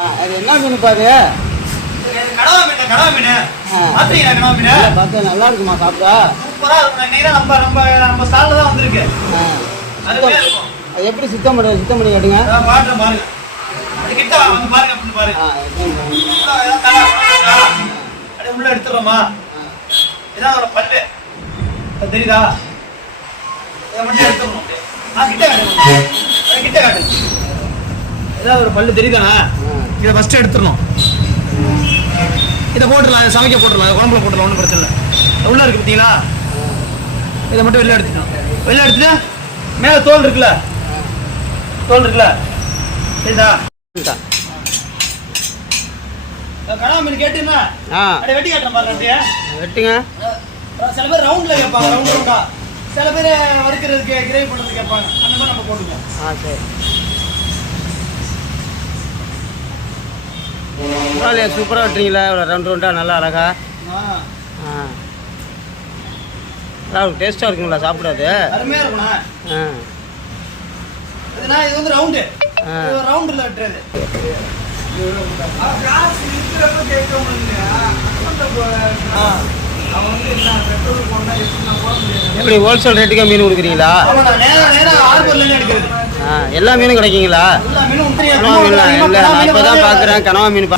அது என்ன மீன் பாரு? கடவா மீன், கடவா மீன். பாத்தீங்களா கடவா மீன்? பார்த்தா நல்லா இருக்குமா சாப்பிட்டா? சூப்பரா இருக்கும். இன்னைக்கு நம்ம ஸ்டால்ல தான் வந்திருக்கு. அருமையா இருக்கும். அது எப்படி சுத்தம் பண்ணி காட்டுங்க. பாருங்க பாருங்க. அது கிட்ட வந்து பாருங்க அப்படி பாருங்க. அப்படியே உள்ள எடுத்துறோமா? இதான் ஒரு பல்லு. அது தெரியுதா? இதை மட்டும் எடுத்துறோம். கிட்ட காட்டுங்க. கிட்ட காட்டுங்க. இதான் ஒரு பல்லு தெரியுதா? இதை ஃபர்ஸ்ட் எடுத்துடணும். இதை போட்டுடலாம், சமைக்க போட்டுடலாம், குழம்புல போட்டுடலாம், ஒன்றும் பிரச்சனை இல்லை. உள்ள இருக்கு பார்த்தீங்களா? இதை மட்டும் வெளில எடுத்துக்கணும். வெளில எடுத்துட்டு மேலே தோல் இருக்குல்ல, தோல் இருக்குல்ல, சரிதா? கடா மீன் கேட்டுன்னா அப்படியே வெட்டி காட்டுறேன் பாருங்க. அப்படியே வெட்டுங்க. சில பேர் ரவுண்ட்ல கேட்பாங்க, ரவுண்ட் ரவுண்டா. சில பேர் வறுக்கிறதுக்கு கிரேவி பண்ணுறதுக்கு கேட்பாங்க. அந்த மாதிரி நம்ம போட்டுக்கலாம். சரி. பரவாயில்லையா, சூப்பராக வெட்டுறீங்களா? ரவுண்ட் ரவுண்டாக நல்லா அழகா. டேஸ்ட்டாக இருக்குங்களா சாப்பிடாது? அருமையாக இருக்குண்ணா. இது வந்து ரவுண்டு, ரவுண்டில் வெட்டுறது. எப்படி ஹோல்சேல் ரேட்டுக்கே மீன் கொடுக்குறீங்களா? எல்லா மீனும் கிடைக்குங்களா? கனவா மீன் இல்லை, நான் இப்போ தான் பார்க்குறேன் கனவா மீன்.